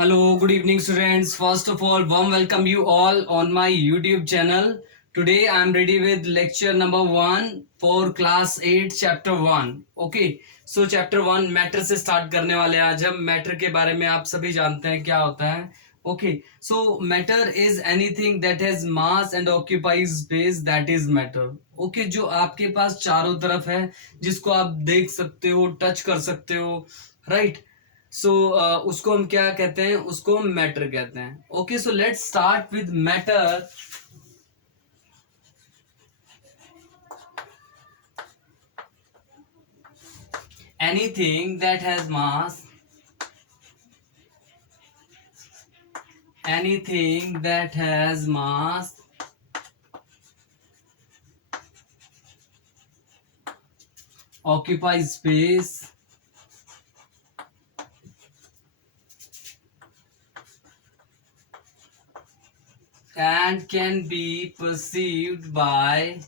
Hello, good evening, students. First of all, warm welcome you all on my YouTube channel. Today I am ready with lecture number 1 for class 8 chapter 1. Okay, so chapter 1 matter से start करने वाले हैं आज हम. Matter के बारे में आप सभी जानते हैं क्या होता है. Okay, so matter is anything that has mass and occupies space, that is matter. Okay, जो आपके पास चारों तरफ है, जिसको आप देख सकते हो, टच कर सकते हो, राइट. सो उसको हम क्या कहते हैं, उसको हम मैटर कहते हैं. Okay, so let's start with matter. Anything that has mass, anything that has mass occupies space and can be perceived by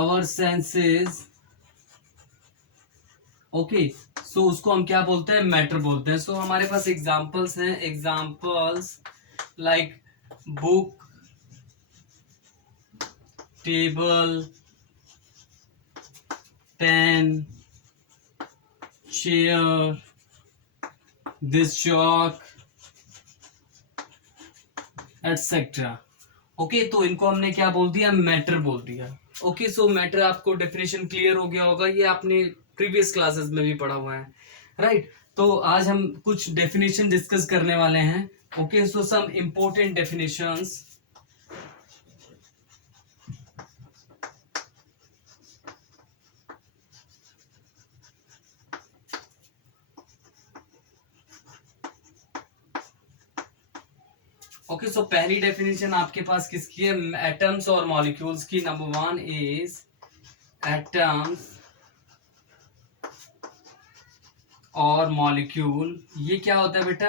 our senses. Okay, so उसको हम क्या बोलते हैं, मैटर बोलते हैं. सो हमारे पास एग्जांपल्स हैं. Examples like book, table, pen, chair, this chalk, etcetera. Okay, तो इनको हमने क्या बोल दिया, मैटर बोल दिया. ओके, सो मैटर आपको डेफिनेशन क्लियर हो गया होगा, ये आपने प्रीवियस क्लासेस में भी पढ़ा हुआ है, राइट. तो आज हम कुछ डेफिनेशन डिस्कस करने वाले हैं. ओके, सो सम इंपॉर्टेंट डेफिनेशंस. ओके, सो पहली डेफिनेशन आपके पास किसकी है, एटम्स और मॉलिक्यूल्स की. नंबर 1 इज एटम्स और मॉलिक्यूल. ये क्या होता है बेटा,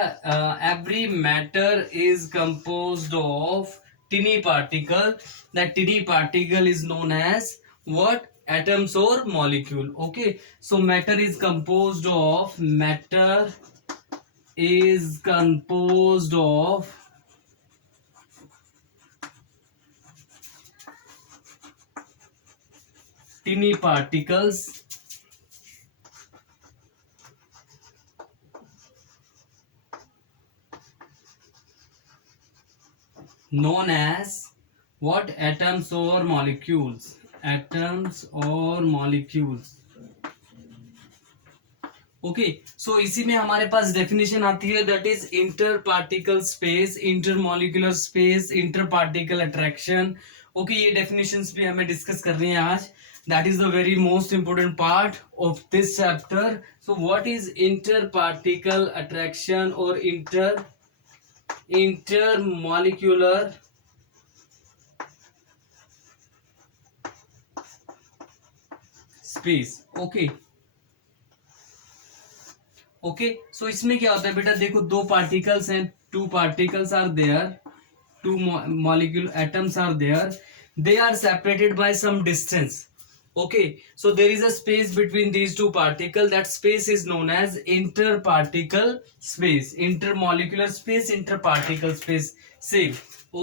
every matter is composed of tiny particle. That tiny particle is known as what, atoms और molecule. Okay, so matter is composed of, matter is composed of tiny particles known as what, atoms or molecules. Atoms or molecules. Okay, so इसी में हमारे पास definition आती है, that is inter particle space, inter molecular space, inter particle attraction. Okay, ये definitions भी हमें discuss करनी है आज. That is the very most important part of this chapter. So what is inter particle attraction और inter molecular space. Okay, okay, so इसमें क्या होता है बेटा, देखो दो पार्टिकल्स हैं, two particles are there, two molecule atoms are there, they are separated by some distance. Okay, so there is a space between these two particles. That space is known as interparticle space, intermolecular space, interparticle space, same.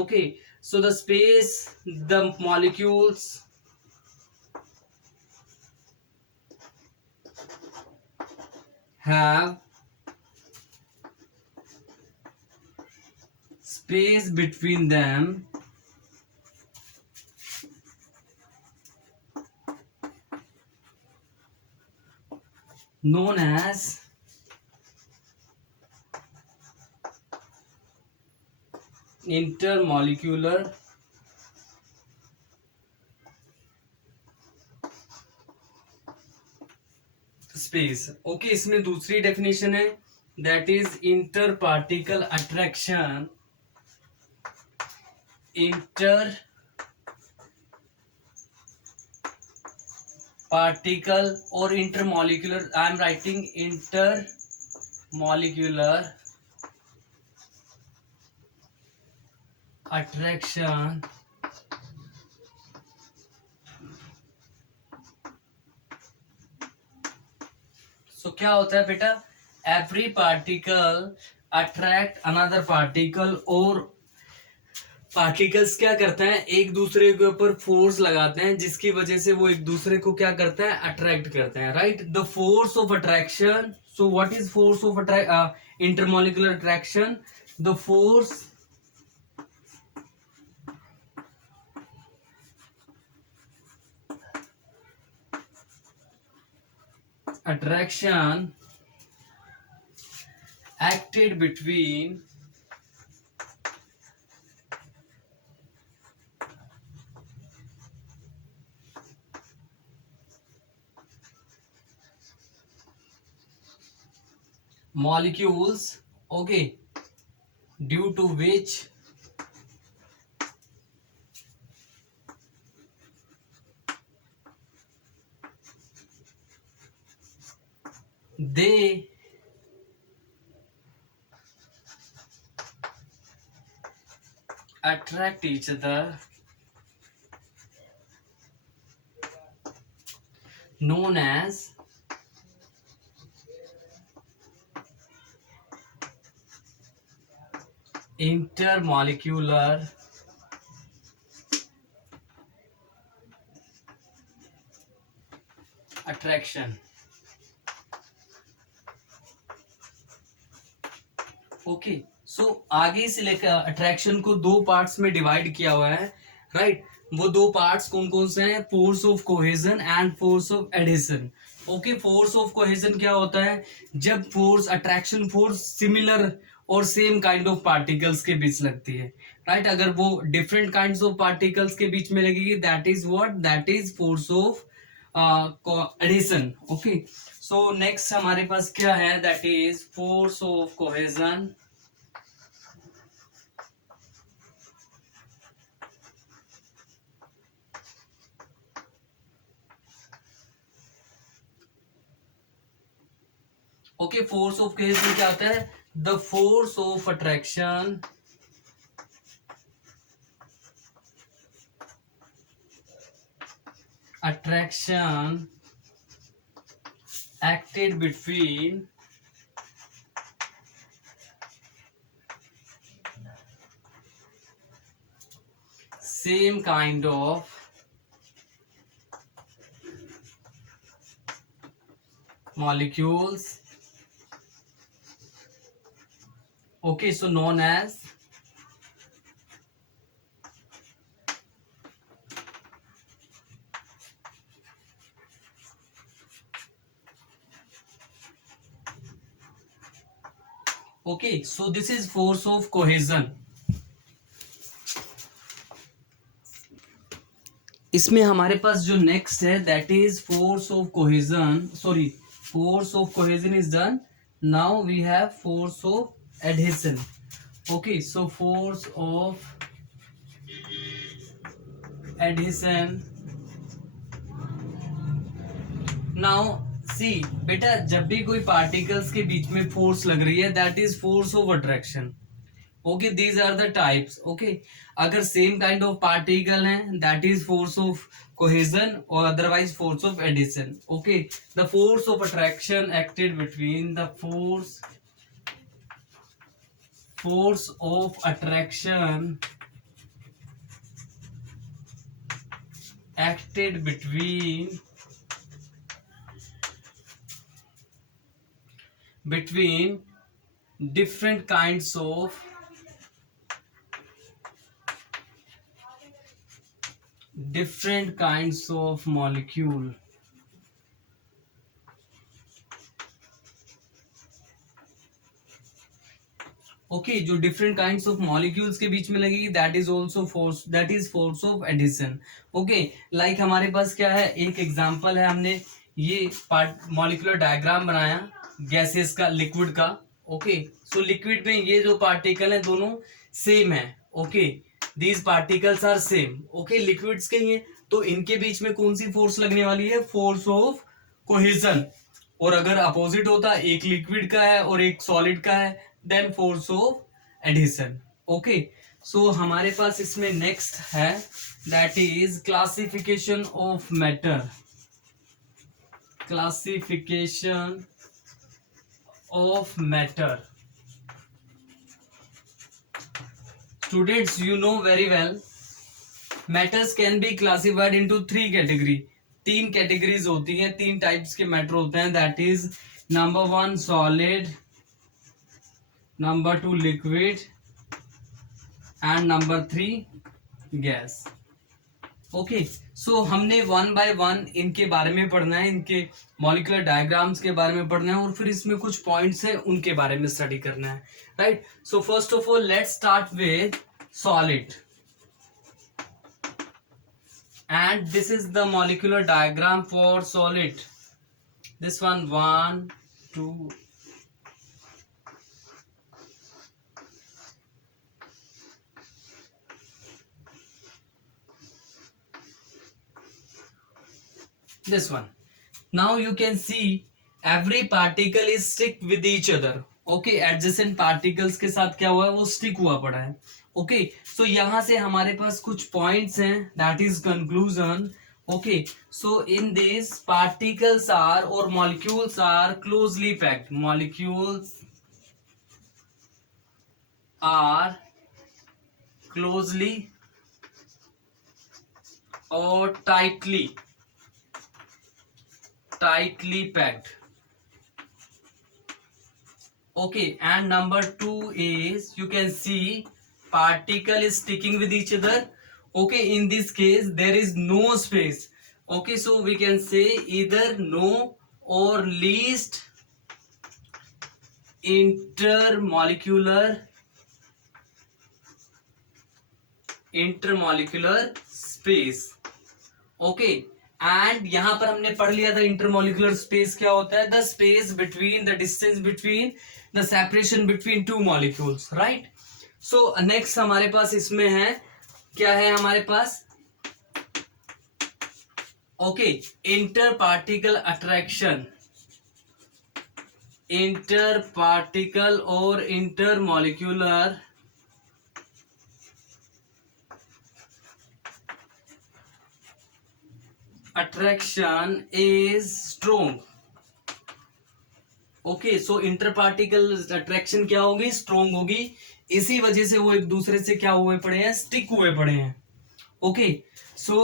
Okay, so the space, the molecules have space between them known as intermolecular space. Okay, इसमें दूसरी definition है, that is inter particle attraction. Inter particle और inter molecular, I am writing inter molecular attraction so क्या होता है बेटा, every particle attract another particle, और particles क्या करते हैं, एक दूसरे के ऊपर फोर्स लगाते हैं, जिसकी वजह से वो एक दूसरे को क्या करते हैं, अट्रैक्ट करते हैं, right. The force of attraction, so what is force of intermolecular attraction, the force attraction acted between molecules, okay, due to which they attract each other, known as intermolecular attraction। Okay, so आगे से लेकर attraction को दो parts में divide किया हुआ है, right. वो दो पार्ट्स कौन कौन से हैं, force of cohesion and force of addition. Okay, force of cohesion क्या होता है, जब फोर्स, अट्रैक्शन फोर्स सिमिलर और सेम काइंड ऑफ पार्टिकल्स के बीच लगती है, राइट। अगर वो डिफरेंट काइंड्स ऑफ पार्टिकल्स के बीच में लगेगी, that is what, that is force of addition. Okay, so next हमारे पास क्या है, that is force of cohesion. Okay, force of cohesion क्या होता है, the force of attraction acted between same kind of molecules, okay, so known as okay, so this is force of cohesion। इसमें हमारे पास जो नेक्स्ट है, that is force of cohesion, sorry, force of cohesion is done, now we have force of adhesion. Okay, so force of adhesion, now see बेटा, जब भी कोई particles के बीच में फोर्स लग रही है, that is force of attraction. Okay, these are the types. Okay, अगर सेम काइंड ऑफ पार्टिकल हैं, that is force of cohesion, और otherwise force of addition. Okay, the force of attraction acted between the force of attraction acted between different kinds of molecule। Okay, जो different kinds of molecules के बीच में लगेगी, that is also force, that is force of addition. Okay, like हमारे पास क्या है, एक एग्जांपल है, हमने ये मॉलिक्यूलर डायग्राम बनाया गैसेस का, लिक्विड का। ओके, सो लिक्विड में ये जो पार्टिकल है दोनों सेम है। Okay, these particles are same. Okay, liquids के ही है, तो इनके बीच में कौन सी फोर्स लगने वाली है, फोर्स ऑफ कोहेजन। और अगर अपोजिट होता, एक लिक्विड का है और एक सॉलिड का है, then force of addition. Okay, so हमारे पास इसमें नेक्स्ट है, that is classification of matter. Classification of matter. Students, you know very well, matters can be classified into three category. तीन categories होती हैं, तीन types के matter होते हैं. That is number one solid, number two liquid, and number three gas. Okay so हमने one by one इनके बारे में पढ़ना है, इनके मॉलिक्यूलर डायग्राम्स के बारे में पढ़ना है, और फिर इसमें कुछ पॉइंट्स हैं उनके बारे में स्टडी करना है. Right. So first of all let's start with solid, and this is the molecular diagram for solid. This one 1 2 this one. Now you can see every particle is stick with each other. Okay, adjacent particles के साथ क्या हुआ है, वो stick हुआ पड़ा है. Okay, so यहाँ से हमारे पास कुछ points हैं, that is conclusion. Okay, so in this particles are or molecules are closely packed. Molecules are closely or tightly packed. Okay, and number two is you can see particle is sticking with each other. Okay, in this case there is no space. Okay, so we can say either no or least intermolecular space. Okay, and यहां पर हमने पढ़ लिया था intermolecular space क्या होता है, the space between the distance between the separation between two molecules. Right. So next हमारे पास इसमें है, क्या है हमारे पास, okay, inter particle attraction. Inter particle और intermolecular attraction is strong. Okay, so inter particle attraction क्या होगी, स्ट्रोंग होगी. इसी वजह से वो एक दूसरे से क्या हुए पड़े हैं, स्टिक हुए पड़े हैं. ओके, सो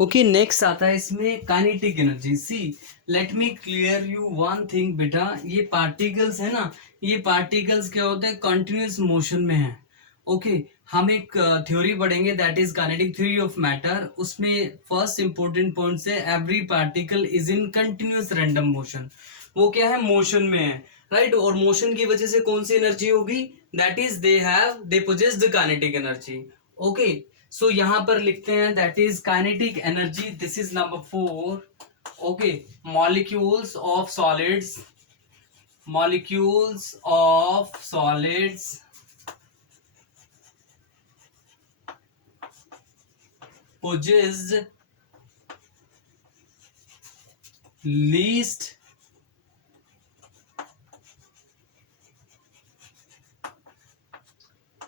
ओके नेक्स्ट आता है इसमें kinetic energy. See let me clear you one thing बेटा, ये पार्टिकल्स है ना, ये पार्टिकल्स क्या होते हैं, कंटिन्यूअस मोशन में है. ओके, हम एक थ्योरी पढ़ेंगे that is kinetic theory of matter. उसमें फर्स्ट इंपॉर्टेंट पॉइंट है every particle is in continuous random motion. वो क्या है, मोशन में है. राइट. और मोशन की वजह से कौन सी एनर्जी होगी, that is they possess the kinetic energy. Okay, so यहां पर लिखते हैं that is kinetic energy. This is number 4. Okay, molecules of solids possessed least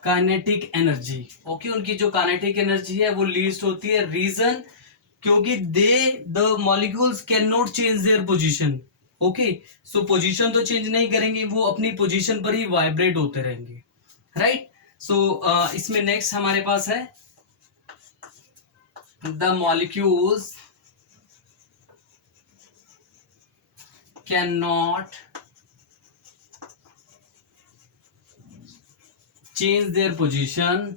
kinetic energy. Okay, उनकी जो काइनेटिक एनर्जी है वो लीस्ट होती है. रीजन, क्योंकि the molecules can not change their position. Okay, so position तो चेंज नहीं करेंगे, वो अपनी पोजीशन पर ही वाइब्रेट होते रहेंगे. राइट. सो इसमें नेक्स्ट हमारे पास है the molecules cannot change their position.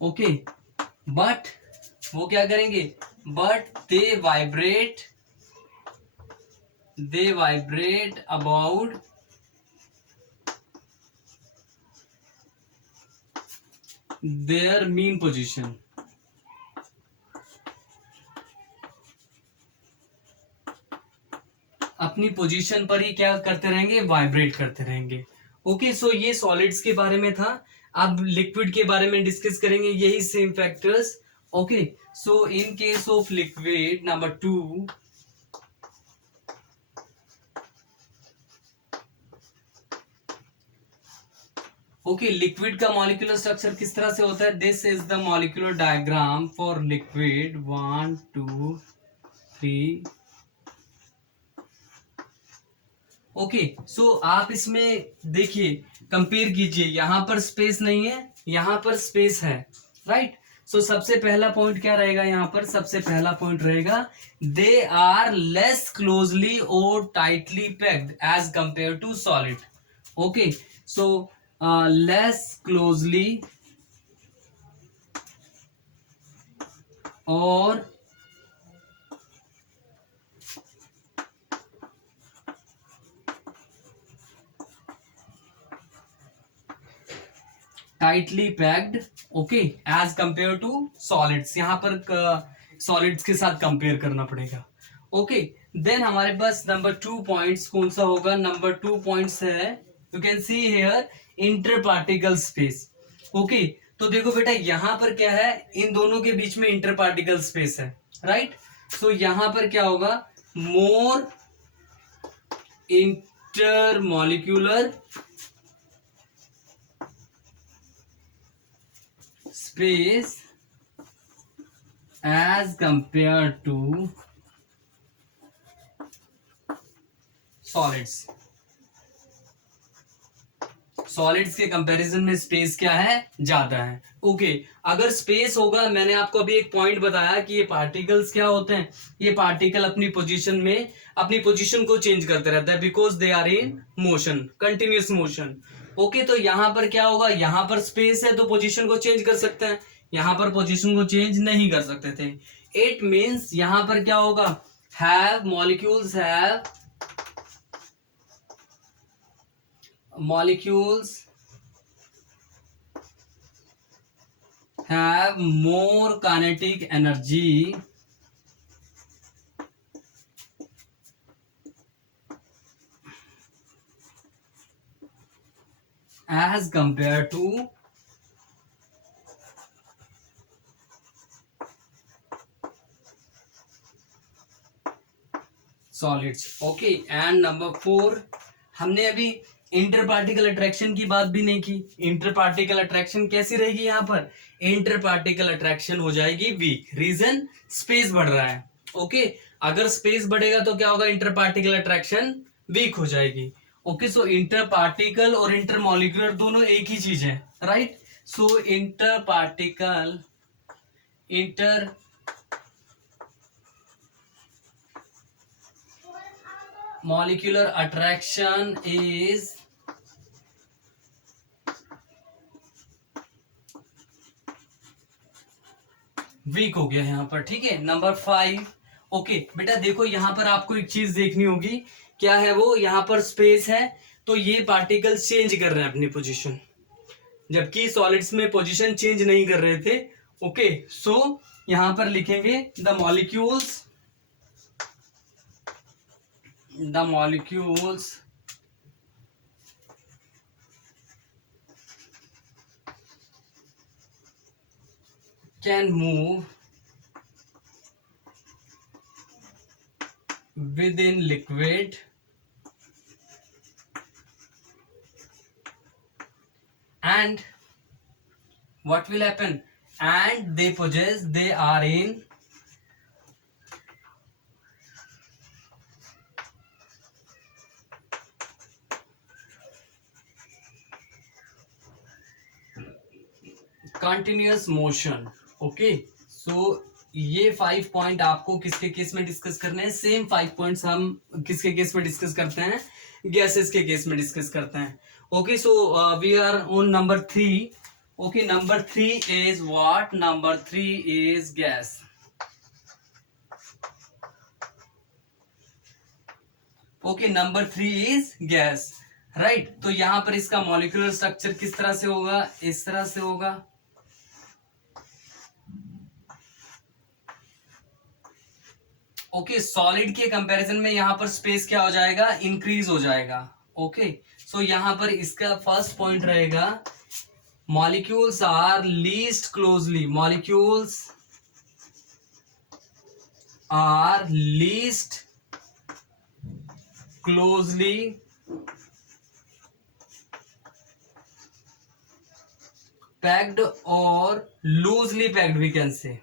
Okay, but वो क्या करेंगे, but they vibrate about their mean position. अपनी पोजीशन पर ही क्या करते रहेंगे, वाइब्रेट करते रहेंगे. ओके, सो ये सॉलिड्स के बारे में था. अब लिक्विड के बारे में डिस्कस करेंगे, यही same factors. Okay, so in case of liquid number 2, okay, liquid का मॉलिक्यूलर स्ट्रक्चर किस तरह से होता है? This is the molecular diagram for liquid, 1 2 3। Okay, so आप इसमें देखिए, कंपेयर कीजिए, यहां पर स्पेस नहीं है, यहां पर स्पेस है, राइट। सो सबसे पहला पॉइंट क्या रहेगा? यहां पर सबसे पहला पॉइंट रहेगा, दे आर लेस क्लोजली और tightly packed as compare to solid. Okay, so less closely और tightly packed, okay, as compare to solids. यहां पर सॉलिड्स के साथ कंपेयर करना पड़ेगा। ओके, देन हमारे पास नंबर 2 पॉइंट्स कौन सा होगा? नंबर 2 पॉइंट्स है, you can see here, inter particle space. Okay, तो देखो बेटा, यहां पर क्या है? इन दोनों के बीच में इंटर पार्टिकल स्पेस है, राइट। सो यहां पर क्या होगा? More inter molecular space as compared to solids। Solids के कंपैरिजन में स्पेस क्या है? ज्यादा है। ओके, अगर स्पेस होगा, मैंने आपको अभी एक पॉइंट बताया कि ये पार्टिकल्स क्या होते हैं, ये पार्टिकल अपनी पोजीशन में अपनी पोजीशन को चेंज करते रहता है, because they are in motion, continuous motion. Okay, तो यहां पर क्या होगा? यहां पर स्पेस है तो पोजीशन को चेंज कर सकते हैं, यहां पर पोजीशन को चेंज नहीं कर सकते थे। इट मीन्स यहां पर क्या होगा? Have molecules have more kinetic energy as compared to solids. Okay, and number 4, हमने अभी इंटर पार्टिकल अट्रैक्शन की बात भी नहीं की। इंटर पार्टिकल अट्रैक्शन कैसी रहेगी? यहां पर इंटर पार्टिकल अट्रैक्शन हो जाएगी वीक, रीजन स्पेस बढ़ रहा है। ओके, अगर स्पेस बढ़ेगा तो क्या होगा? इंटर पार्टिकल अट्रैक्शन वीक हो जाएगी। ओके, सो इंटर पार्टिकल और इंटर मॉलिक्यूलर दोनों एक ही चीज है, right. So inter particle, inter molecular attraction is weak हो गया यहां पर, ठीक है। नंबर 5, ओके बेटा, देखो यहां पर आपको एक चीज देखनी होगी, क्या है वो? यहां पर स्पेस है तो ये पार्टिकल्स चेंज कर रहे हैं अपनी पोजीशन, जबकि सॉलिड्स में पोजीशन चेंज नहीं कर रहे थे। ओके, सो यहां पर लिखेंगे the molecules can move within liquid and what will happen? And they are in continuous motion. Okay, so ये 5 पॉइंट आपको किसके केस में डिस्कस करने हैं? सेम 5 पॉइंट्स हम किसके केस में डिस्कस करते हैं? गैसेस के केस में डिस्कस करते हैं। Okay, so we are on number 3। Okay, number 3 is what? Number 3 is gas. Okay, number 3 is gas, right. तो यहां पर इसका मॉलिक्यूलर स्ट्रक्चर किस तरह से होगा? इस तरह से होगा। ओके, सॉलिड के कंपैरिजन में यहां पर स्पेस क्या हो जाएगा? इंक्रीज हो जाएगा। ओके, सो यहां पर इसका फर्स्ट पॉइंट रहेगा, molecules are least closely, molecules are least closely packed और loosely packed we can say.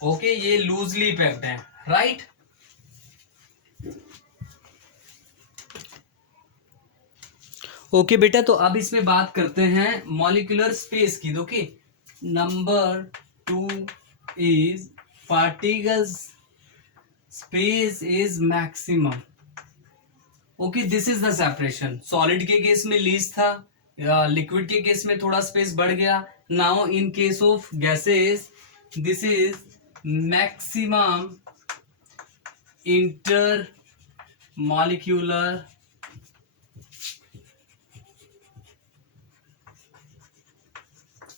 Okay, ये लूजली पैक्ड है, राइट। ओके बेटा, तो अब इसमें बात करते हैं मॉलिक्यूलर स्पेस की। Okay, number 2 is particles space is maximum. Okay, this is the separation. Solid के केस में लीज था, लिक्विड के केस में थोड़ा स्पेस बढ़ गया। Now in case of gases this is maximum inter molecular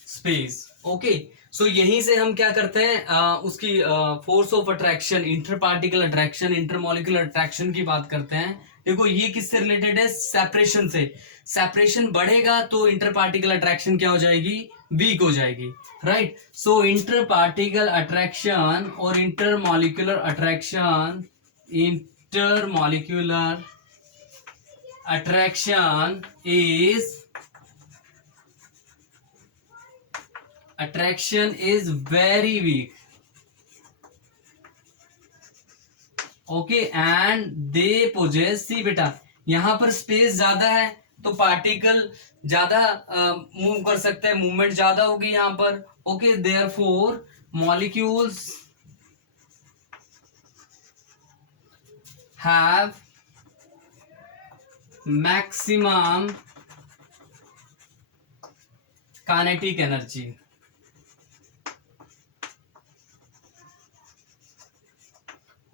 space. Okay, so यहीं से हम क्या करते हैं, उसकी force of attraction, inter particle attraction, inter molecular attraction की बात करते हैं। देखो ये किससे रिलेटेड है, सेपरेशन से। सेपरेशन बढ़ेगा तो इंटर पार्टिकल अट्रैक्शन क्या हो जाएगी, वीक हो जाएगी, right. So inter particle attraction और inter molecular attraction, inter molecular attraction is attraction is very weak. Okay, and they possess, see बेटा यहां पर स्पेस ज्यादा है तो पार्टिकल ज्यादा मूव कर सकते हैं, मूवमेंट ज्यादा होगी यहां पर। Okay, therefore molecules have maximum kinetic energy.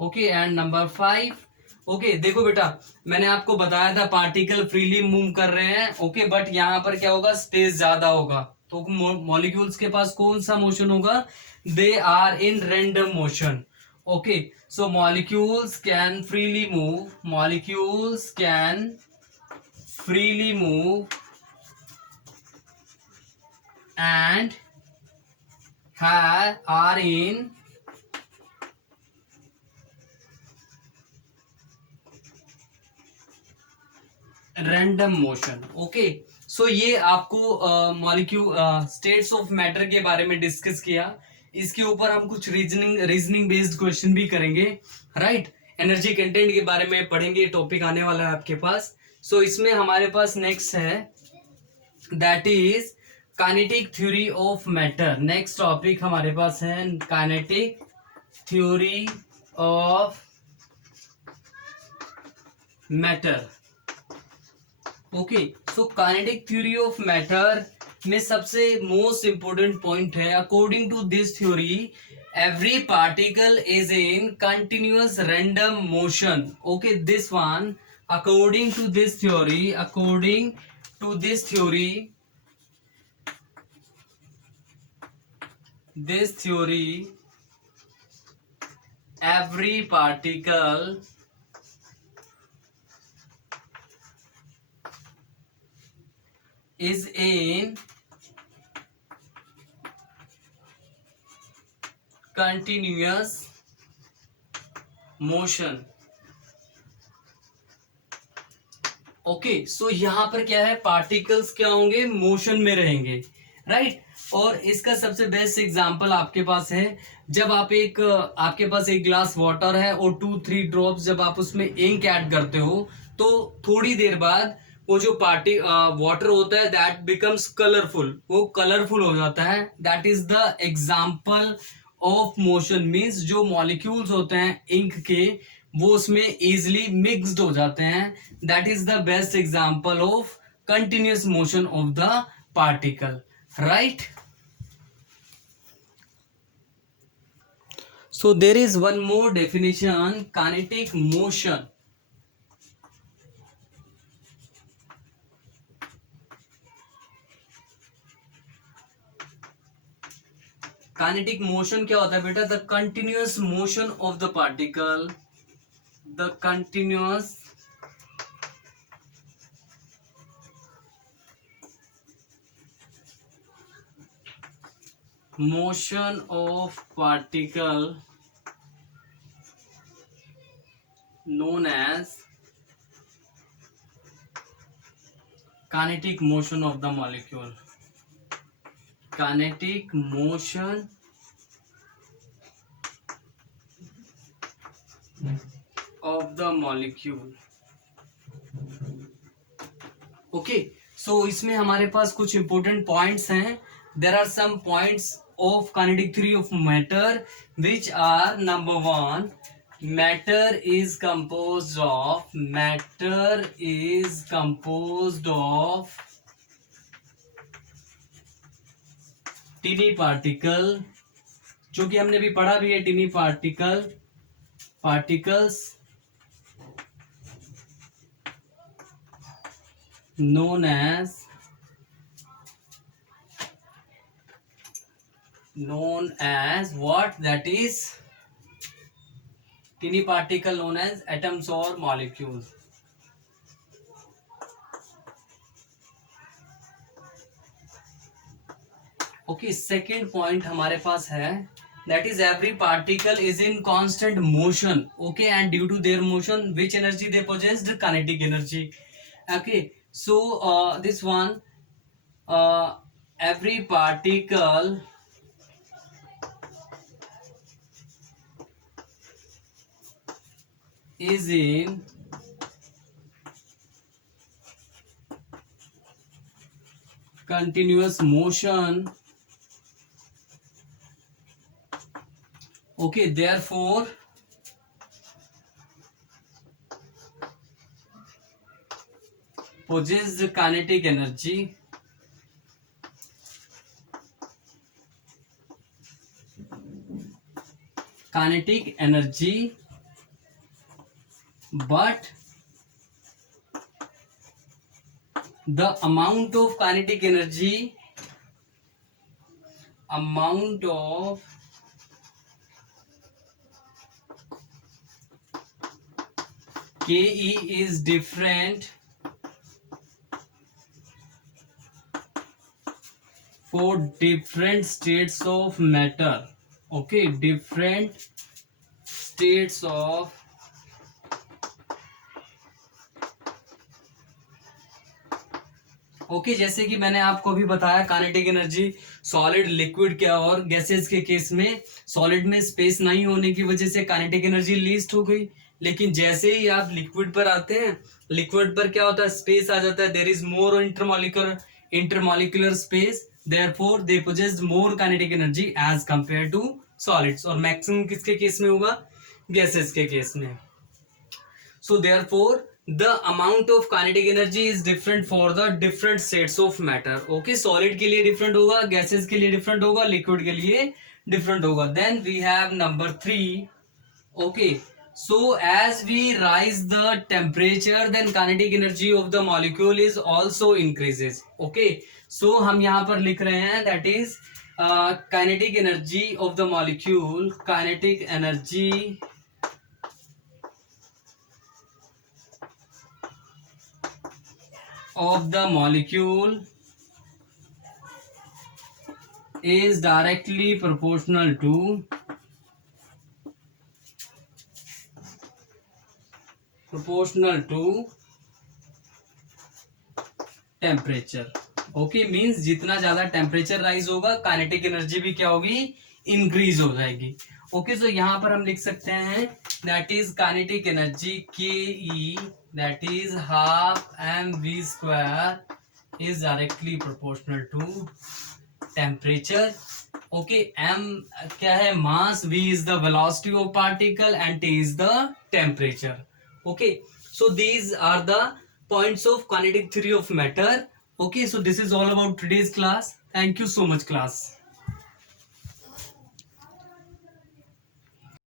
Okay, and number 5। Okay, देखो बेटा मैंने आपको बताया था पार्टिकल फ्रीली मूव कर रहे हैं। ओके, बट यहां पर क्या होगा, स्पेस ज्यादा होगा, तो मॉलिक्यूल्स के पास कौन सा मोशन होगा, they are in random motion. Okay, so molecules can freely move, molecules can freely move and are in random motion. Okay, so ये आपको मॉलिक्यूल स्टेट्स ऑफ मैटर के बारे में डिस्कस किया। इसके ऊपर हम कुछ रीजनिंग बेस्ड क्वेश्चन भी करेंगे, राइट। एनर्जी कंटेंट के बारे में पढ़ेंगे, टॉपिक आने वाला है आपके पास। सो इसमें हमारे पास नेक्स्ट है, that is kinetic theory of matter. Next topic हमारे पास है kinetic theory of matter. Okay, so kinetic theory of matter में सबसे मोस्ट इंपोर्टेंट पॉइंट है, according to this theory every particle is in continuous random motion. Okay, this one according to this theory, according to this theory, this theory every particle is in continuous motion। Okay, so यहां पर क्या है, particles क्या होंगे, motion में रहेंगे, right. और इसका सबसे बेस्ट एग्जांपल आपके पास है, जब आप आपके पास एक ग्लास वाटर है और 2-3 ड्रॉप्स जब आप उसमें इंक ऐड करते हो तो थोड़ी देर बाद वो जो वाटर होता है दैट बिकम्स कलरफुल, वो कलरफुल हो जाता है। That is the example of motion, means जो मॉलिक्यूल्स होते हैं इंक के वो उसमें इजिली मिक्सड हो जाते हैं। That is the best example of continuous motion of the particle, right. So there is one more definition, kinetic motion। Kinetic motion क्या होता है बेटा, the continuous motion of the particle, the continuous motion of particle known as kinetic motion of the molecule. Kinetic motion of the molecule. Okay so इसमें हमारे पास कुछ important points हैं. There are some points of kinetic theory of matter which are number one, matter is composed of tiny particle, जो कि हमने भी पढ़ा भी है. Tiny particles known as what? That is teeny particle known as atoms or molecules. Okay, second point हमारे पास है, that is every particle is in constant motion. Okay, and due to their motion, which energy they possess? The kinetic energy. Okay, so this one, every particle is in continuous motion. Okay, therefore possess the kinetic energy. But the amount of kinetic energy, Ke is different for different states of matter. Okay, different states of okay जैसे कि मैंने आपको अभी बताया kinetic energy solid, liquid के और gases के case में सॉलिड में स्पेस नहीं होने की वजह से काइनेटिक एनर्जी लीस्ट हो गई. लेकिन जैसे ही आप लिक्विड पर आते हैं, लिक्विड पर क्या होता है? स्पेस आ जाता है. There is more intermolecular space, therefore they possess more kinetic energy as compare to solids. और मैक्सिमम किसके केस में होगा? गैसेस के केस में. So therefore the amount of kinetic energy is different for the different states of matter. Okay, solid के लिए different होगा, gases के लिए different होगा, liquid के लिए different होगा. Then we have number 3. Okay, so as we rise the temperature, then kinetic energy of the molecule is also increases. Okay, so हम यहाँ पर लिख रहे हैं that is kinetic energy of the molecule, kinetic energy of the molecule is directly proportional to temperature. Okay means जितना ज्यादा temperature rise होगा kinetic energy भी क्या होगी? इंक्रीज हो जाएगी. ओके सो यहाँ पर हम लिख सकते हैं दैट इज काइनेटिक एनर्जी के ई that is half mv square is directly proportional to temperature. Okay, m क्या है? mass, v is the velocity of particle and t is the temperature. Okay, so these are the points of kinetic theory of matter. Okay, so this is all about today's class. Thank you so much class.